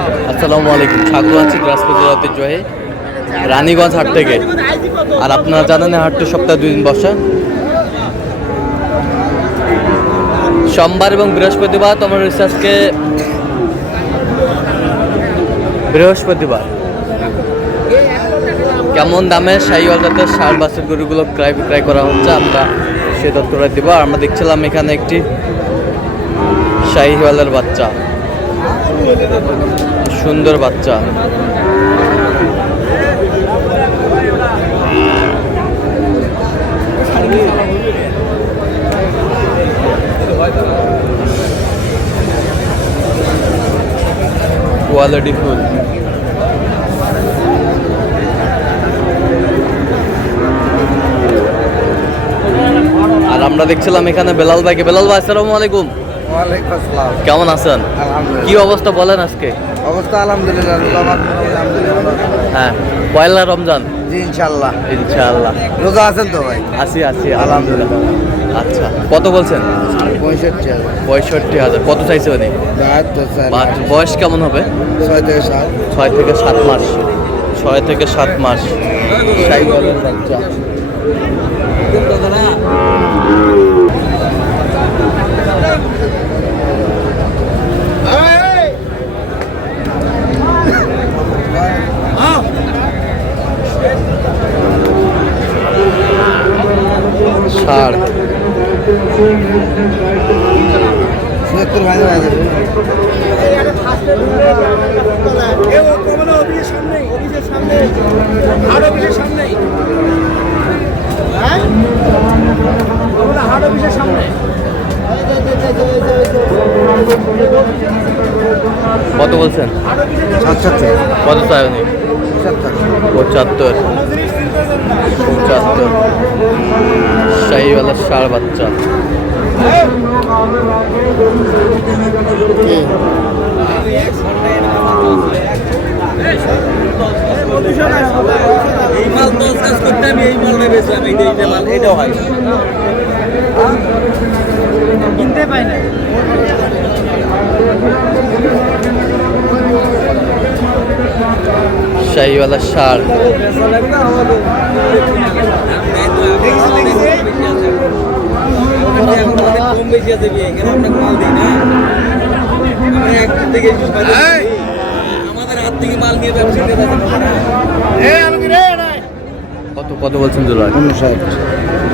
দর্শক আসসালামু আলাইকুম, স্বাগত আছি দিনাজপুর জেলার ঐতিহ্যবাহী রানীগঞ্জ হাট থেকে। আর আপনারা জানেন হাটটি সপ্তাহে 2 দিন বসে, সোমবার এবং বৃহস্পতিবার। তোমার রয়েছে আজকে বৃহস্পতিবার। কেমন দামে শাহিওয়াল জাতের ষাঁড় বাছুর গরুগুলো ক্রয় বিক্রয় করা হচ্ছে আমরা সে তথ্যটা দিব। আর আমরা দেখছিলাম এখানে একটি শাহিওয়ালের বাচ্চা, সুন্দর বাচ্চা। Quality full. আর আমরা দেখছিলাম এখানে বেলাল ভাইকে। বেলাল ভাই আসসালামু আলাইকুম। ওয়ালাইকুম আসসালাম। কেমন আছেন? কি অবস্থা বলেন আজকে? অবস্থা আলহামদুলিল্লাহ। হ্যাঁ, পয়লা রমজান। জি ইনশাআল্লাহ। ইনশাআল্লাহ। রোজা আছেন তো ভাই? আছি আলহামদুলিল্লাহ। আচ্ছা, কত বলছেন? 65,000। 65,000। কত চাইছে উনি? বয়স কেমন হবে? 6 থেকে 7। 6 থেকে 7 মাস। 6 থেকে 7 মাস শাহিওয়ালের বাচ্চা। ষাঁড় কত বলছেন? কত চাই উনি? 75। শাহিওয়ালের ষাঁড় বাচ্চা। কিনতে পাই না। শাহিওয়ালের ষাঁড়। কত বলছেন জোড়া? 59।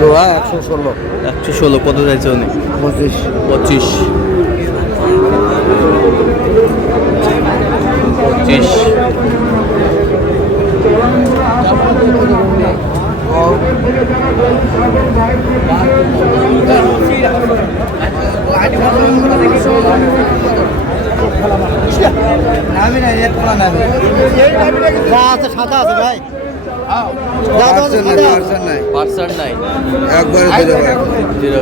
জোড়া 116। 116। কত চাইছে উনি? 25। 25। সাদা আছে ভাই। পার্সেন্ট নাই। একবারে জিরো।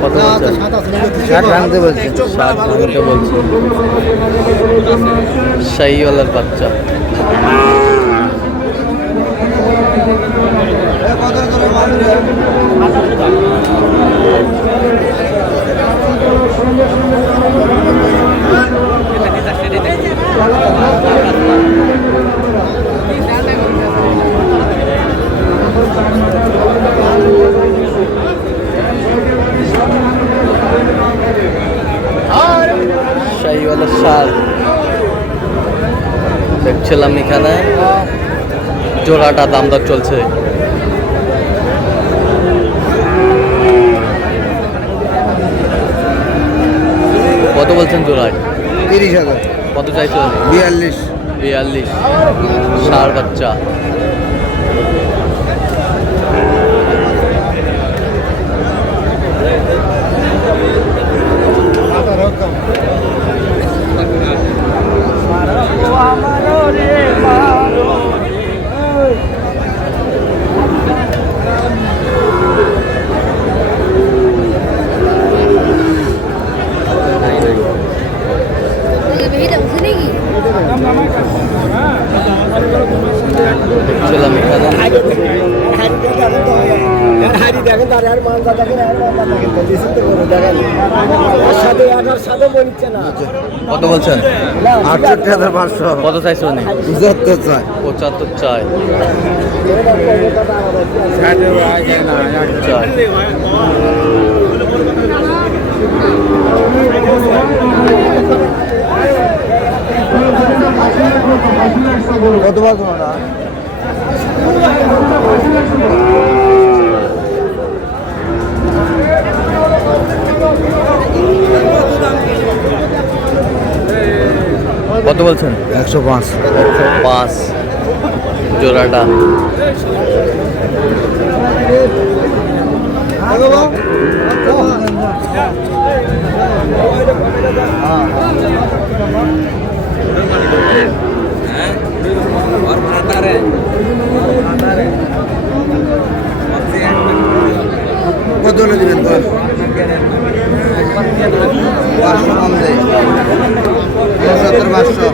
কত বলছেন? 60 ভাঙতে বলছি। 60 ভাঙতে বলছেন। শাহিওয়ালের বাচ্চা। শাহিওয়ালের ষাঁড় দেখছিলাম এখানে, জোড়াটা দাম দর চলছে। কত বলছেন জোড়ায়? 30,000। কত চাইছো? 42। 42। ষাঁড় বাচ্চা। দেখছিলাম এখানে কত বলছেন? 68,500। কত চাইছে উনি? 75 চাই। 75 চাই। চাই। কত বলছো না? কত বলছেন? 105। 5 জোড়াটা। কত হলে দিবেন? 500 কম দেয়। 75,500।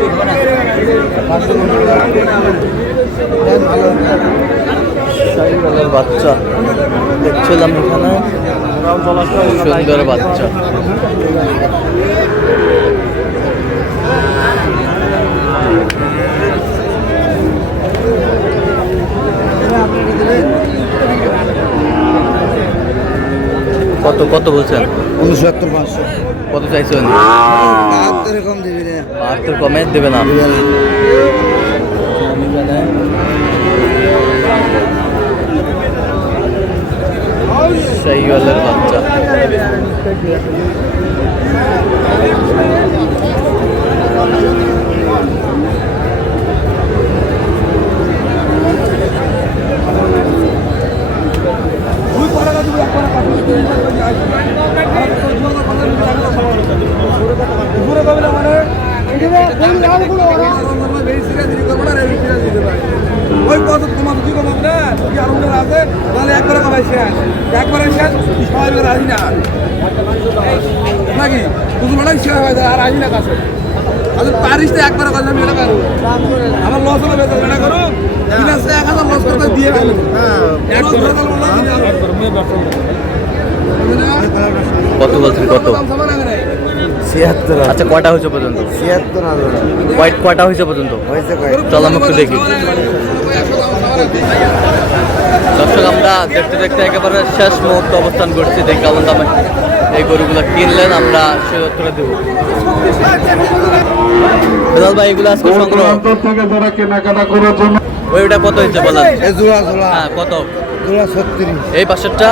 শাহিওয়ালের বাচ্চা দেখছিলাম এখানে, সুন্দর বাচ্চা। কত কত বলছেন? 69,500। কত চাইছেন? 72 কম দিবি রে। 72 কমে দেবে না? শাহিওয়ালের বাচ্চা। ওই কত তোমার কি কমাব না কি আলমদার আছে তাহলে একবারে কমাই শেষ একবারে শেষ সবাই বের আসি না নাকি তুই মানে শেষ হয়ে যায় আর আসি না কাছে তাহলে পারিস তো একবারে কথা আমি এটা পারবো আমার লস হলে বেতন এটা করো ঠিক আছে 1000 লস করতে দিয়ে গেল এক ধরে গেল বললাম কত বলছেন? কত? 76। আচ্ছা, কয়টা হয়েছে পর্যন্ত? 76,000 কয়টা হয়েছে পর্যন্ত? হয়েছে কয়? চল আমি একটু দেখি। দর্শক, আমরা দেখতে দেখতে একেবারে শেষ মুহূর্তে অবস্থান করছি। দেখি কেমন দামে এই গরুগুলো কিনলেন, আমরা সে তথ্যটা দেবো। বেলাল ভাই, এগুলো আজকে সংগ্রহ থেকে যারা কেনাকাটা করার জন্য ওইটা কত হয়েছে বলেন? এই জোড়া হ্যাঁ, কত? জোড়া 36। এই পাশেরটা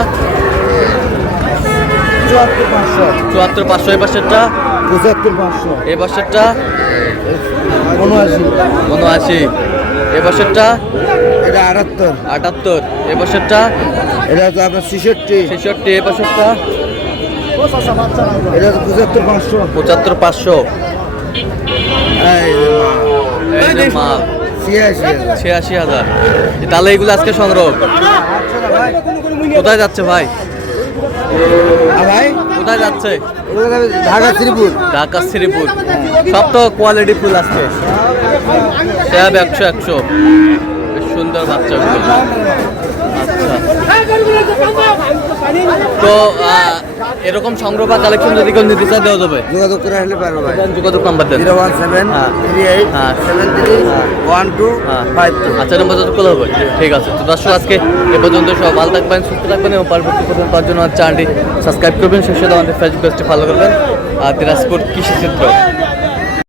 74,500। 74,500। এই পাশেরটা 75,500। এই পাশেরটা 79। 79। এই পাশেরটা এটা 78। 78। এই পাশেরটা এটা হচ্ছে আপনার 66। 66। এই পাশেরটা এটা হচ্ছে 75,500। 75,500। এই যে মাল 86,000। 86,000। তাহলে এগুলো আজকে সংগ্রহ। কোথায় যাচ্ছে ভাই? ভাই কোথায় যাচ্ছে? ঢাকা শ্রীপুর। ঢাকা শ্রীপুর। সব তো কোয়ালিটি ফুল আসছে। সব 100 বেশ সুন্দর বাচ্চাগুলো। আচ্ছা, তো এরকম সংগ্রহ বা কালেকশন যদি কেউ নিতে চায় দেওয়া যাবে? যোগাযোগ করে আসলে পারবো ভাই। যোগাযোগ নাম্বার দেন। 01738733152। আচ্ছা, নাম্বার যত খোলা হবে। ঠিক আছে, তো দর্শক আজকে এ পর্যন্ত সব ভালো থাকবেন, সুস্থ থাকবেন এবং পরবর্তী পর্যন্ত তার জন্য চ্যানেলটি সাবস্ক্রাইব করবেন, সেই সাথে আমাদের ফেসবুক পেজটি ফলো করবেন। আর দিনাজপুর কৃষি চিত্র